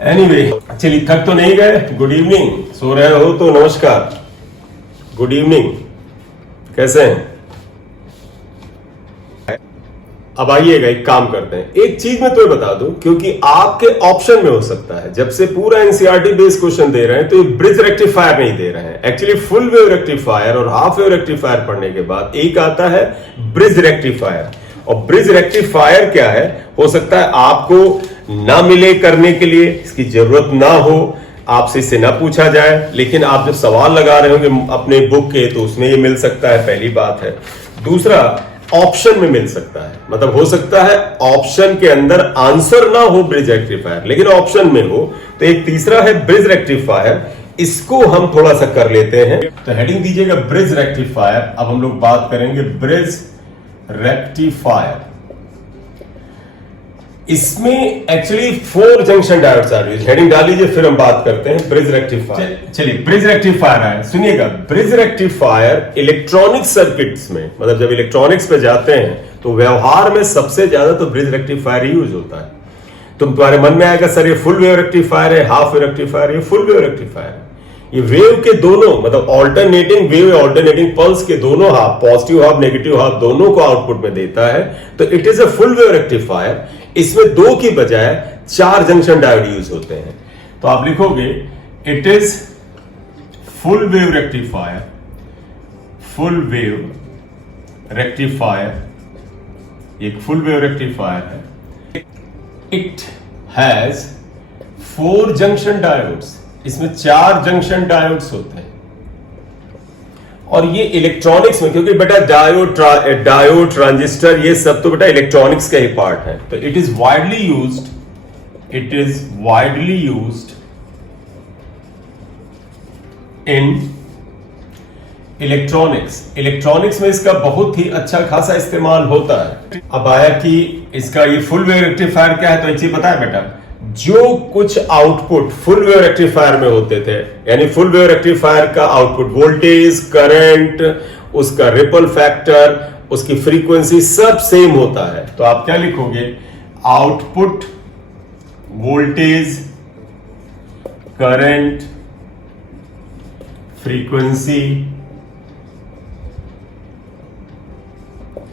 Anyway चलिए, थक तो नहीं गए? Good evening. सो रहे हो तो नमस्कार, गुड इवनिंग। कैसे हैं? अब आइएगा, एक काम करते हैं। एक चीज मैं तुम्हें बता दूं, क्योंकि आपके ऑप्शन में हो सकता है, जब से पूरा एनसीईआरटी बेस्ड क्वेश्चन दे रहे हैं तो ये ब्रिज रेक्टिफायर नहीं दे रहे हैं। एक्चुअली फुल वेव रेक्टिफायर और हाफ वेव रेक्टिफायर पढ़ने के बाद एक आता है ब्रिज रेक्टिफायर। और ब्रिज रेक्टिफायर क्या है, हो सकता है आपको ना मिले करने के लिए, इसकी जरूरत ना हो, आपसे इससे ना पूछा जाए, लेकिन आप जब सवाल लगा रहे होंगे अपने बुक के तो उसमें ये मिल सकता है, पहली बात है। दूसरा, ऑप्शन में मिल सकता है, मतलब हो सकता है ऑप्शन के अंदर आंसर ना हो ब्रिज रेक्टिफायर, लेकिन ऑप्शन में हो। तो एक तीसरा है ब्रिज रेक्टिफायर, इसको हम थोड़ा सा कर लेते हैं। तो हेडिंग दीजिएगा ब्रिज रेक्टिफायर। अब हम लोग बात करेंगे ब्रिज रेक्टिफायर। इसमें एक्चुअली 4 जंक्शन डायोड्स आ रही है। हेडिंग डाल लीजिए, फिर हम बात करते हैं ब्रिज रेक्टिफायर। चलिए, ब्रिज रेक्टिफायर है, सुनिएगा। ब्रिज रेक्टिफायर इलेक्ट्रॉनिक सर्किट्स में, मतलब जब इलेक्ट्रॉनिक्स पे जाते हैं तो व्यवहार में सबसे ज्यादा तो ब्रिज रेक्टिफायर ही यूज होता है। तुम्हारे मन में आएगा सर ये फुल वेव रेक्टिफायर है, हाफ वेव रेक्टिफायर, ये फुल वेव रेक्टिफायर है। ये वेव के दोनों, मतलब ऑल्टरनेटिंग वेव, ऑल्टरनेटिंग पल्स के दोनों half, positive half, negative half, दोनों को आउटपुट में देता है। तो it is a full wave rectifier. इसमें 2 की बजाय 4 जंक्शन डायोड यूज होते हैं। तो आप लिखोगे it is full wave rectifier, full wave rectifier, एक फुल वेव रेक्टिफायर है। इट हैज 4 जंक्शन डायोड्स, इसमें 4 जंक्शन डायोड्स होते हैं। और ये इलेक्ट्रॉनिक्स में, क्योंकि बेटा डायोड ट्रांजिस्टर ये सब तो बेटा इलेक्ट्रॉनिक्स का ही पार्ट है, तो it is widely used in electronics में इसका बहुत ही अच्छा खासा इस्तेमाल होता है। अब आया कि इसका ये फुल वेव रेक्टिफायर क्या है, तो एक चीज पता है बेटा, जो कुछ आउटपुट फुल वेव रेक्टिफायर में होते थे, यानी फुल वेव रेक्टिफायर का आउटपुट वोल्टेज, करंट, उसका रिपल फैक्टर, उसकी फ्रीक्वेंसी सब सेम होता है। तो आप क्या लिखोगे? Output voltage, current, frequency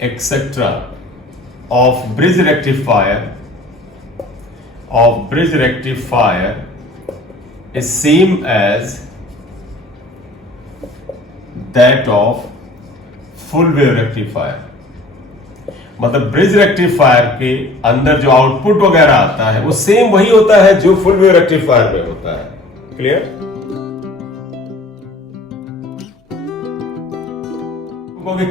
etcetera of bridge rectifier is same as that of full wave rectifier। मतलब ब्रिज रेक्टिफायर के अंदर जो आउटपुट वगैरह आता है वो सेम वही होता है जो फुल वेव रेक्टिफायर में होता है। क्लियर?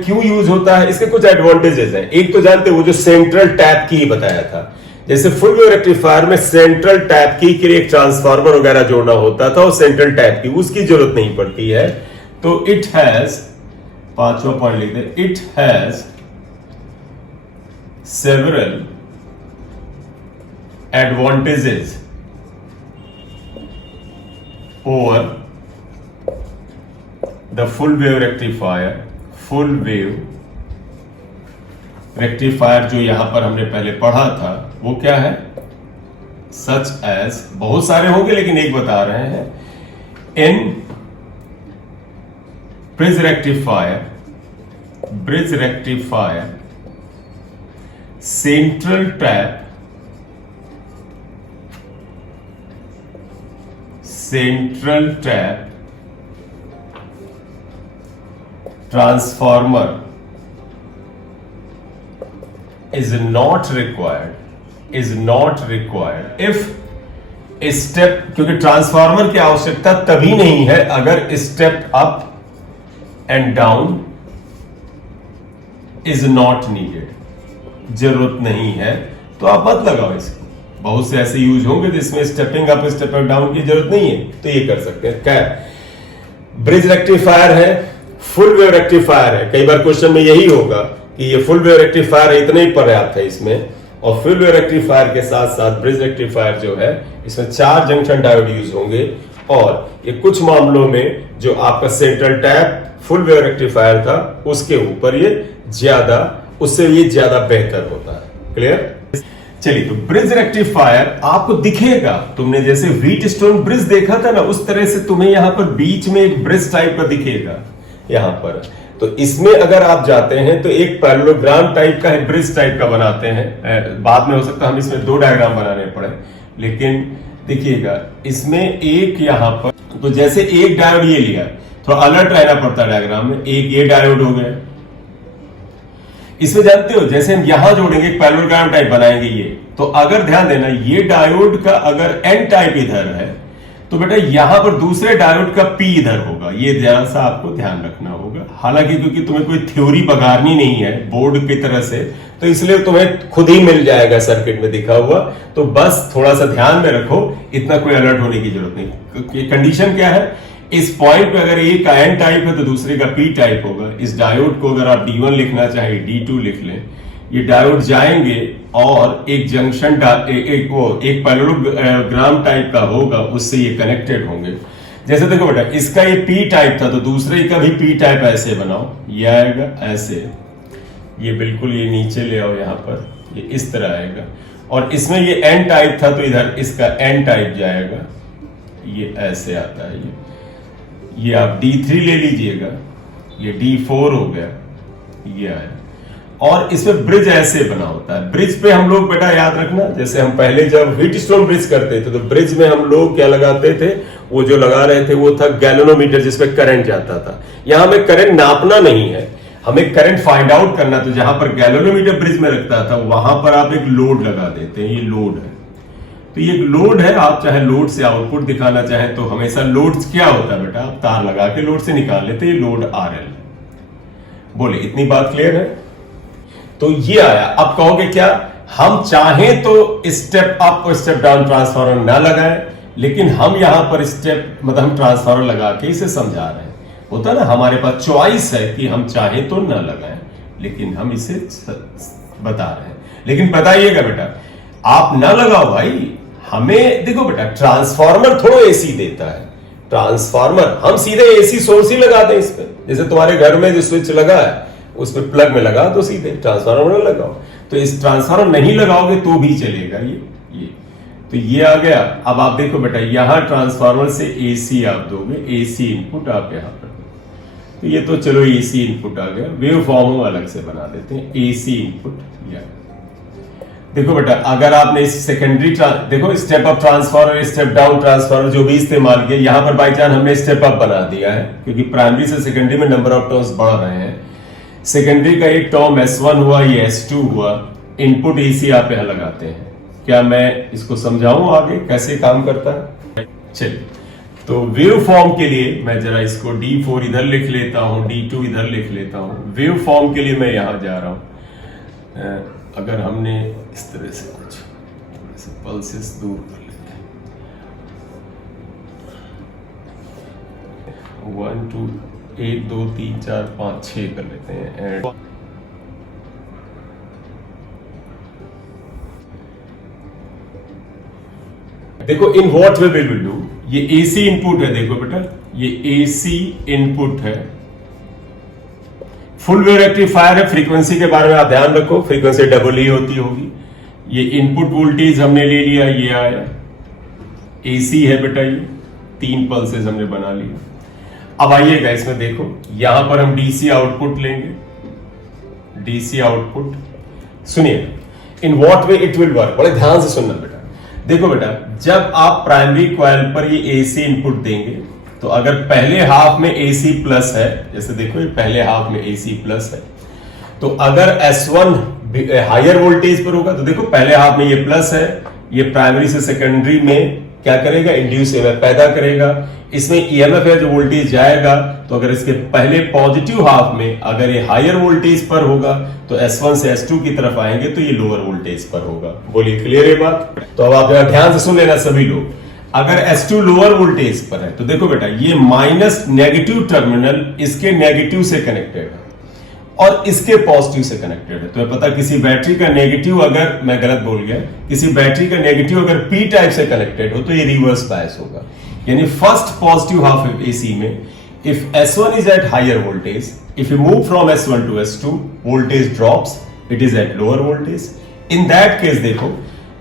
क्यों यूज होता है? इसके कुछ एडवांटेजेस हैं। एक तो जानते हो, वो जो सेंट्रल टैप की बताया था, जैसे फुल वेव रेक्टिफायर में सेंट्रल टैप की के लिए एक ट्रांसफार्मर वगैरह जोड़ना होता था, और सेंट्रल टैप की उसकी जरूरत नहीं पड़ती है। तो इट हैज, 5वां पॉइंट लिख दे, it has several advantages over the full wave rectifier. Full wave rectifier जो यहां पर हमने पहले पढ़ा था वो क्या है? सच एज, बहुत सारे होंगे लेकिन एक बता रहे हैं। In bridge rectifier central tap transformer is not required if step, क्योंकि ट्रांसफार्मर की आवश्यकता तभी नहीं है अगर step up and down is not needed, जरूरत नहीं है तो आप मत लगाओ इसको। बहुत से ऐसे यूज होंगे जिसमें स्टेपिंग अप स्टेपिंग डाउन की जरूरत नहीं है, तो ये कर सकते हैं। क्या ब्रिज रेक्टिफायर है, फुल वेव रेक्टिफायर है। कई बार क्वेश्चन में यही होगा कि ये फुल वेव रेक्टिफायर है, इतना ही पर्याप्त है इसमें, और फुल वेव रेक्टिफायर के साथ साथ ब्रिज रेक्टिफायर जो है इसमें 4 जंक्शन डायोड यूज होंगे। और ये कुछ मामलों में जो आपका central tap full wave rectifier था उसके ऊपर ये ज्यादा, उससे ये ज्यादा बेहतर होता है। क्लियर? चलिए, तो ब्रिज रेक्टिफायर आपको दिखेगा, तुमने जैसे व्हीट स्टोन ब्रिज देखा था ना, उस तरह से तुम्हें यहां पर बीच में एक ब्रिज टाइप का दिखेगा यहां पर। तो इसमें अगर आप जाते हैं तो एक पैरेललोग्राम टाइप का है, ब्रिज टाइप का बनाते हैं। बाद में हो सकता है हम इसमें 2 डायग्राम बनाने पड़े, लेकिन देखिएगा इसमें एक यहां पर, तो जैसे एक डायोड ये लिया, थोड़ा अलर्ट रहना पड़ता है डायग्राम में। एक ये डायोड हो गया, इसमें जानते हो जैसे हम यहां जोड़ेंगे एक पैरेललोग्राम टाइप बनाएंगे ये, तो अगर ध्यान देना ये डायोड का अगर एन टाइप इधर है तो बेटा यहां पर दूसरे डायोड का पी इधर होगा। ये जरा सा आपको ध्यान रखना होगा। हालांकि क्योंकि तुम्हें कोई थ्योरी बगाड़नी नहीं है बोर्ड की तरह से, तो इसलिए तुम्हें खुद ही मिल जाएगा सर्किट में दिखा हुआ। तो बस थोड़ा सा ध्यान में रखो, इतना कोई अलर्ट होने की जरूरत नहीं। कंडीशन क्या है, इस पॉइंट पे अगर एक का एन टाइप है तो दूसरे का पी टाइप होगा। इस डायोड को अगर आप D1 लिखना चाहे D2 लिख लें। ये डायोड जाएंगे और एक जंक्शन एक पैरेललोग्राम टाइप का होगा, उससे ये कनेक्टेड होंगे। जैसे देखो बेटा, इसका ये पी टाइप था तो दूसरे का भी पी टाइप ऐसे बनाओ, ये आएगा ऐसे, ये बिल्कुल ये नीचे ले आओ यहां पर, ये इस तरह आएगा। और इसमें ये एन टाइप था तो इधर इसका एन टाइप जाएगा, ये ऐसे आता है। ये आप D3 ले लीजिएगा, ये D4 हो गया, ये आया। और इसमें ब्रिज ऐसे बना होता है। ब्रिज पे हम लोग बेटा याद रखना, जैसे हम पहले जब व्हीट स्टोन ब्रिज करते थे तो ब्रिज में हम लोग क्या लगाते थे, वो जो लगा रहे थे वो था गैल्वेनोमीटर, जिसपे करंट जाता था। यहां हमें करंट नापना नहीं है, हमें करंट फाइंड आउट करना। तो जहां पर गैल्वेनोमीटर ब्रिज में रखता था वहां पर आप एक लोड लगा देते हैं, ये लोड है। तो ये लोड है, आप चाहे लोड से आउटपुट दिखाना चाहें तो हमेशा लोड क्या होता है बेटा, आप तार लगा के लोड से निकाल लेते हैं, ये लोड RL। बोले इतनी बात क्लियर है? तो ये आया। अब कहोगे क्या, हम चाहें तो स्टेप अप और स्टेप डाउन ट्रांसफार्मर ना लगाएं, लेकिन हम यहां पर स्टेप मतलब हम ट्रांसफार्मर लगा के इसे समझा रहे हैं। होता ना, हमारे पास चॉइस है कि हम चाहें तो ना लगाएं, लेकिन हम इसे बता रहे हैं। लेकिन बताइएगा बेटा, आप ना लगाओ भाई, हमें देखो बेटा, ट्रांसफार्मर थोड़ा एसी देता है। ट्रांसफार्मर हम सीधे एसी सोर्स ही लगा दें इस पे, जैसे तुम्हारे घर में जो स्विच लगा है उसमें प्लग में लगा दो सीधे, ट्रांसफार्मर में लगाओ। तो इस ट्रांसफार्मर नहीं लगाओगे तो भी चलेगा ये। तो ये आ गया। अब आप देखो बेटा, यहां ट्रांसफार्मर से एसी आप दोगे, एसी इनपुट आप यहां पर, तो ये तो चलो एसी इनपुट आ गया। वेव फॉर्म हम अलग से बना देते हैं, एसी इनपुट। देखो बेटा, अगर आपने इस सेकेंडरी देखो step up transformer, step down transformer जो भी इस्तेमाल किया, यहां पर बाई चांस हमने स्टेप अप बना दिया है, क्योंकि प्राइमरी से सेकेंडरी में नंबर ऑफ टर्म्स बढ़ रहे हैं। सेकेंडरी का एक टर्म S1 हुआ, ये S2 हुआ, इनपुट एसी आप यहां लगाते हैं। क्या मैं इसको समझाऊं आगे कैसे काम करता है? चलिए, तो वेव फॉर्म के लिए मैं जरा इसको D4 इधर लिख लेता हूं, D2 इधर लिख लेता हूं। वेव फॉर्म के लिए मैं यहां जा रहा हूं। अगर हमने इस तरह से कुछ थोड़े से पल्सेस दूर कर लेते हैं, 1 2 1 2 3 4 5 6 कर लेते हैं। देखो in what way will do, ये एसी इनपुट है। देखो बेटा, ये एसी इनपुट है, फुल वेव रेक्टिफायर है। फ्रीक्वेंसी के बारे में आप ध्यान रखो, फ्रीक्वेंसी डबल ही होती होगी। ये इनपुट वोल्टेज हमने ले लिया, ये आया एसी है बेटा, ये 3 पल्सेस हमने बना लिया। अब आइएगा इसमें देखो, यहां पर हम डीसी आउटपुट लेंगे, डीसी आउटपुट। सुनिए, in what way it will work, बड़े ध्यान से सुनना बेटा। देखो बेटा, जब आप प्राइमरी कॉइल पर ये एसी इनपुट देंगे, तो अगर पहले हाफ में AC प्लस है, जैसे देखो ये पहले हाफ में AC प्लस है, तो अगर S1 हायर वोल्टेज पर होगा, तो देखो पहले हाफ में ये प्लस है, ये प्राइमरी से सेकेंडरी में क्या करेगा, इंड्यूस EMF पैदा करेगा। इसमें EMF है जो वोल्टेज जाएगा, तो अगर इसके पहले पॉजिटिव हाफ में अगर ये हायर वोल्टेज पर होगा तो S1 से S2 की तरफ आएंगे तो ये लोअर वोल्टेज पर होगा। बोलिए क्लियर है बात? तो अब आप ध्यान से सुन लेना सभी लोग। अगर S2 लोअर वोल्टेज पर है तो देखो बेटा, ये माइनस नेगेटिव टर्मिनल इसके नेगेटिव से कनेक्टेड है और इसके पॉजिटिव से कनेक्टेड है। तो पता किसी बैटरी का नेगेटिव, अगर मैं गलत बोल गया, किसी बैटरी का नेगेटिव अगर पी टाइप से कनेक्टेड हो तो ये रिवर्स बायस होगा। यानी फर्स्ट पॉजिटिव हाफ एसी में if S1 is at higher voltage, if you move from S1 to S2 voltage drops, it is at lower voltage. In that case देखो,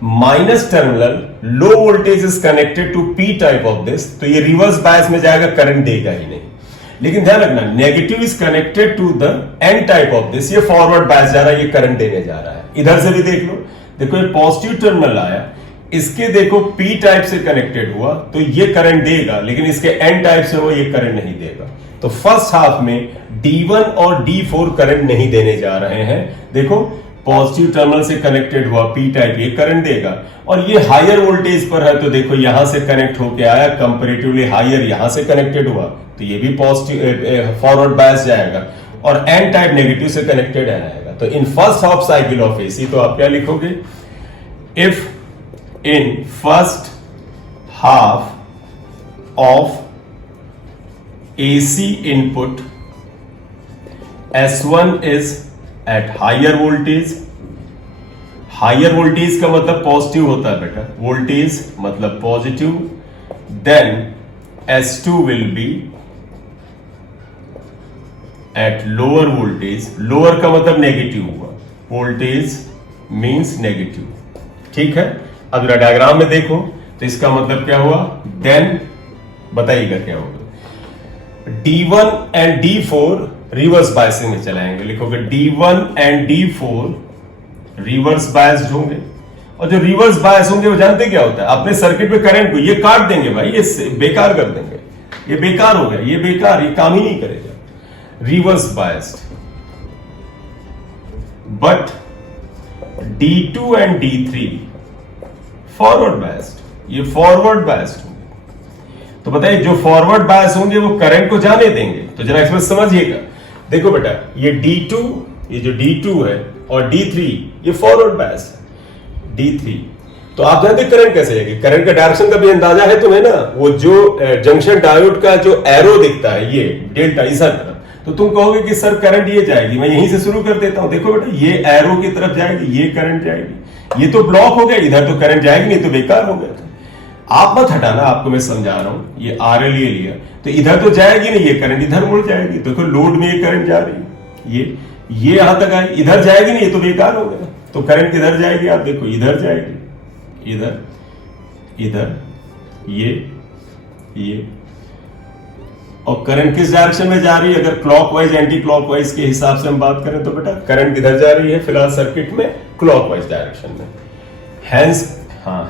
minus terminal low voltage is connected to P type of this, तो ये reverse bias में जाएगा, current देगा ही नहीं। लेकिन ध्यान रखना, negative is connected to the N type of this, ये फॉरवर्ड बायस जा रहा है, ये करंट देने जा रहा है। इधर से भी देख लो, देखो ये पॉजिटिव टर्मिनल आया, इसके देखो पी टाइप से कनेक्टेड हुआ तो ये करंट देगा, लेकिन इसके एन टाइप से वो ये करंट नहीं देगा। तो फर्स्ट हाफ में D1 और D4 करंट नहीं देने जा रहे हैं। देखो पॉजिटिव टर्मिनल से कनेक्टेड हुआ पी टाइप, ये करंट देगा, और ये हायर वोल्टेज पर है, तो देखो यहां से कनेक्ट होके आया, कंपैरेटिवली हायर यहां से कनेक्टेड हुआ, तो ये भी पॉजिटिव फॉरवर्ड बायस जाएगा, और एन टाइप नेगेटिव से कनेक्टेड आएगा। तो in first half cycle of AC, तो आप क्या लिखोगे, if in first half of AC input S1 is at higher voltage, higher voltage का मतलब पॉजिटिव होता है बेटा, वोल्टेज मतलब positive, then S2 will be at lower voltage, lower का मतलब नेगेटिव हुआ, वोल्टेज मींस नेगेटिव, ठीक है। अब डायग्राम में देखो तो इसका मतलब क्या हुआ, देन बताइएगा क्या होगा, D1 and D4 reverse biasing में चलाएंगे, लिखोगे D1 and D4 reverse biased होंगे, और जो रिवर्स बायस होंगे वो जानते क्या होता है, अपने सर्किट में करंट को ये काट देंगे भाई, ये बेकार कर देंगे, ये बेकार हो गया, ये बेकार, ये काम ही नहीं करेगा, reverse biased. But D2 and D3 forward biased, ये फॉरवर्ड बायस्ड होंगे। तो बताइए जो फॉरवर्ड बायस होंगे वो करंट को जाने देंगे, तो जरा इसमें समझिएगा। देखो बेटा ये D2, ये जो D2 है, और D3 ये फॉरवर्ड बायस है, D3, तो आप जानते करंट कैसे जाएगी, करंट का डायरेक्शन का भी अंदाजा है तुम्हें ना, वो जो जंक्शन डायोड का जो एरो दिखता है, ये डेल्टा इस तरफ, तो तुम कहोगे कि सर करंट ये जाएगी, मैं यहीं से शुरू कर देता हूं। देखो बेटा ये एरो की तरफ जाएगी, ये करंट जाएगी, ये तो ब्लॉक हो गया, इधर तो करंट जाएगी नहीं, तो बेकार हो गया था। आप मत हटाना, आपको मैं समझा रहा हूं, ये RL ये लिया, तो इधर तो जाएगी नहीं, ये करंट इधर मुड़ जाएगी, देखो लोड में ये करंट जा रही है, ये यहां तक आई, इधर जाएगी नहीं, ये तो बेकार हो गया, तो करंट किधर जाएगी, आप देखो इधर जाएगी, इधर, इधर, ये, और करंट किस डायरेक्शन में जा रही है, अगर क्लॉकवाइज एंटी क्लॉकवाइज के हिसाब से हम बात करें तो बेटा करंट किधर जा रही है फिलहाल सर्किट में, क्लॉकवाइज डायरेक्शन में।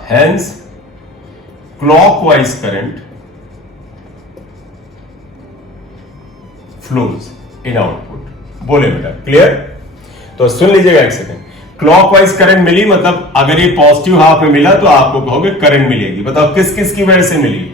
Hence clockwise current flows in output. बोले बेटा क्लियर, तो सुन लीजिएगा एक सेकंड। क्लॉकवाइज करंट मिली मतलब अगर ये पॉजिटिव हाफ में मिला तो आपको कहोगे करंट मिलेगी। बताओ किस किस की वजह से मिली,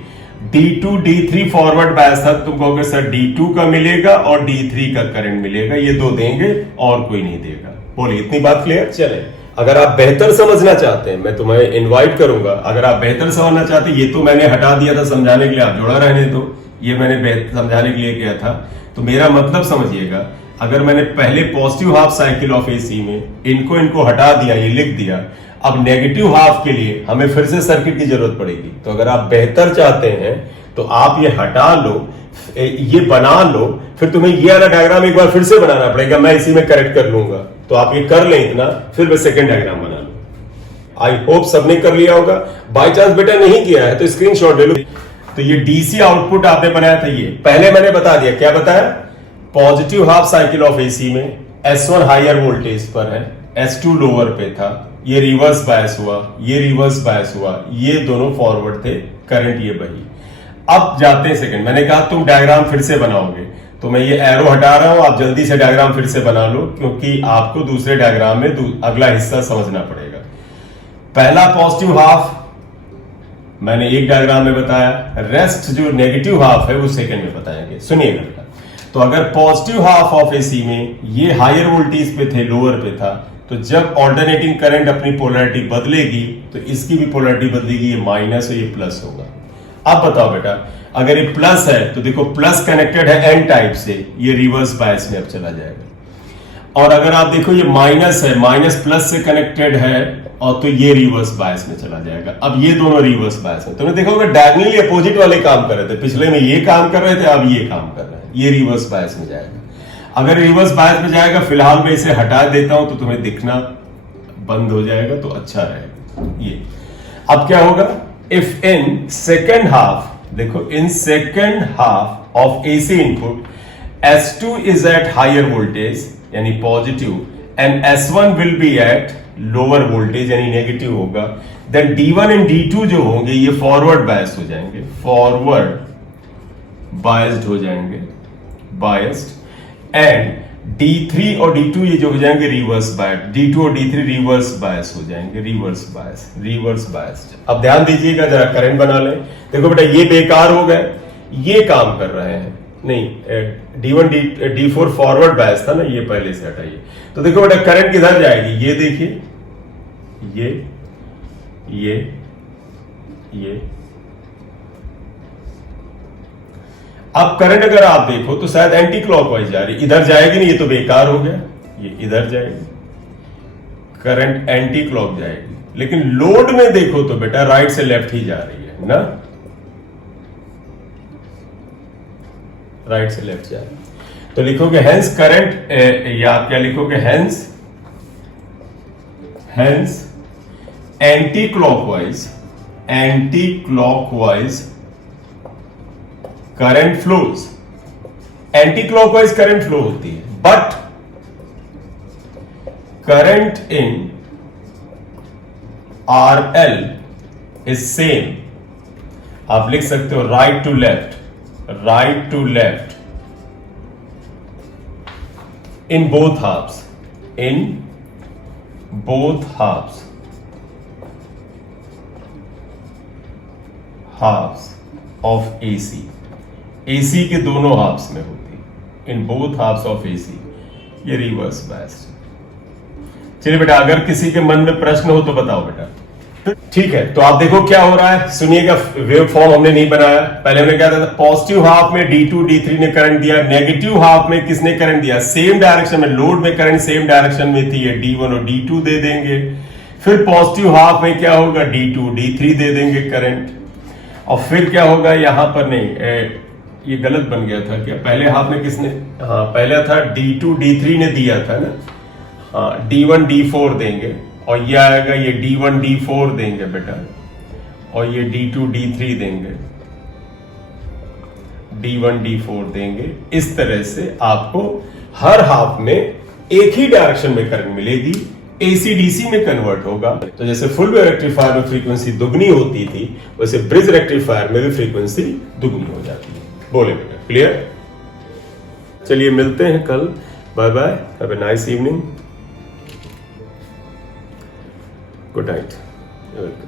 D2 D3 फॉरवर्ड बायस था, तुम कहोगे सर D2 का मिलेगा और D3 का करंट मिलेगा, ये दो देंगे और कोई नहीं देगा। बोलिए इतनी बात क्लियर। चले अगर आप बेहतर समझना चाहते हैं, मैं तुम्हें इनवाइट करूंगा, अगर आप बेहतर समझना चाहते हैं, ये तो मैंने हटा दिया था समझाने के लिए, आप जोड़ा रहने दो, ये मैंने समझाने के लिए किया था, तो मेरा मतलब समझिएगा, अगर मैंने पहले positive half cycle of AC में इनको हटा दिया, ये लिख दिया, अब नेगेटिव हाफ के लिए हमें फिर से सर्किट की जरूरत पड़ेगी। तो अगर आप बेहतर चाहते हैं तो आप ये हटा लो, ये बना लो, फिर तुम्हें ये वाला डायग्राम एक बार फिर से बनाना पड़ेगा, मैं इसी में करेक्ट कर लूंगा, तो आप ये कर लें इतना, फिर मैं सेकंड डायग्राम बना लो। आई होप सबने कर लिया होगा, बाई चांस बेटा नहीं किया है तो स्क्रीनशॉट ले लो। तो ये डीसी आउटपुट आपने बनाया था, ये पहले मैंने बता दिया, क्या बताया, positive half cycle of AC में S1 हायर वोल्टेज पर है, S2 लोअर पे था, ये रिवर्स बायस हुआ, ये रिवर्स बायस हुआ, ये दोनों फॉरवर्ड थे, करंट ये बही। अब जाते हैं सेकंड, मैंने कहा तुम डायग्राम फिर से बनाओगे, तो मैं ये एरो हटा रहा हूं, आप जल्दी से डायग्राम फिर से बना लो, क्योंकि आपको दूसरे डायग्राम में अगला हिस्सा समझना पड़ेगा। पहला पॉजिटिव हाफ मैंने एक डायग्राम में बताया, रेस्ट जो नेगेटिव हाफ है वो सेकंड में बताएंगे। सुनिएगा बेटा, तो अगर पॉजिटिव हाफ ऑफ एसी में ये हायर वोल्टेज पे थे, लोअर पे था, तो जब ऑल्टरनेटिंग करंट अपनी पोलैरिटी बदलेगी तो इसकी भी पोलैरिटी बदलेगी, ये माइनस है, ये प्लस होगा। अब बताओ बेटा, अगर ये प्लस है तो देखो प्लस कनेक्टेड है एन टाइप से, ये रिवर्स बायस में अब चला जाएगा। और अगर आप देखो ये माइनस है, माइनस प्लस से कनेक्टेड है, और तो ये रिवर्स बायस में चला जाएगा। अब ये दोनों रिवर्स बायस में, तुमने देखा होगा डायगोनली अपोजिट वाले काम कर रहे थे, पिछले में ये काम कर रहे थे, अब ये काम कर रहे हैं, ये रिवर्स बायस में जाएगा। अगर रिवर्स बायस में जाएगा, फिलहाल मैं इसे हटा देता हूं तो तुम्हें दिखना बंद हो जाएगा, तो अच्छा रहेगा। ये अब क्या होगा, इफ इन सेकेंड हाफ, देखो in second half of AC input S2 is at higher voltage यानी positive and S1 will be at lower voltage यानी नेगेटिव होगा, देन D1 एंड D2 जो होंगे ये फॉरवर्ड बायस्ड हो जाएंगे, फॉरवर्ड बायस्ड हो जाएंगे, बायस्ड, एंड D3 और D2 ये जो हो जाएंगे रिवर्स बायस्ड, D2 और D3 रिवर्स बायस हो जाएंगे, रिवर्स बायस, रिवर्स बायस्ड। अब ध्यान दीजिएगा, जरा करंट बना लें। देखो बेटा ये बेकार हो गए, ये काम कर रहे हैं, नहीं D1 D4 फॉरवर्ड बायस था ना, ये पहले से हटाइए। तो देखो बेटा करंट किधर जाएगी, ये देखिए, ये अब करंट अगर आप देखो तो शायद एंटी क्लॉकवाइज जा रही, इधर जाएगी नहीं, ये तो बेकार हो गया, ये इधर जाएगी, करंट एंटी क्लॉक जाएगी। लेकिन लोड में देखो तो बेटा राइट से लेफ्ट ही जा रही है ना, राइट से लेफ्ट जा रही है। तो लिखोगे हेंस करंट, या आप क्या लिखोगे, hence anti clockwise current flows, anti clockwise current flow होती है, but current in RL is same. आप लिख सकते हो right to left in both halves of AC के दोनों हाफ्स में होती है, in both halves of AC, ये रिवर्स बायस्ड। चलिए बेटा, अगर किसी के मन में प्रश्न हो तो बताओ बेटा। ठीक है, तो आप देखो क्या हो रहा है, सुनिएगा। वेव फॉर्म हमने नहीं बनाया, पहले हमने क्या था, पॉजिटिव हाफ में D2 D3 ने करंट दिया, नेगेटिव हाफ में किसने करंट दिया, सेम डायरेक्शन में, लोड में करंट सेम डायरेक्शन में थी, ये D1 और D2 दे देंगे। फिर पॉजिटिव हाफ में क्या होगा, D2 D3 दे देंगे करंट, और फिर क्या होगा, यहां पर नहीं, ये गलत बन गया था क्या, पहले हाफ में किसने, हाँ पहले था D2 D3 ने दिया था ना, हाँ D1 D4 देंगे, और ये आएगा, ये D1 D4 देंगे बेटा, और ये D2 D3 देंगे, D1 D4 देंगे। इस तरह से आपको हर हाफ में एक ही डायरेक्शन में करंट मिलेगी, AC DC में कन्वर्ट होगा। तो जैसे फुल वेव रेक्टिफायर में फ्रीक्वेंसी दुगनी होती थी, वैसे ब्रिज रेक्टिफायर में भी फ्रीक्वेंसी दुगनी हो जाती है। बोले बेटा, क्लियर? चलिए मिलते हैं कल, bye bye, have a nice evening, good night, welcome.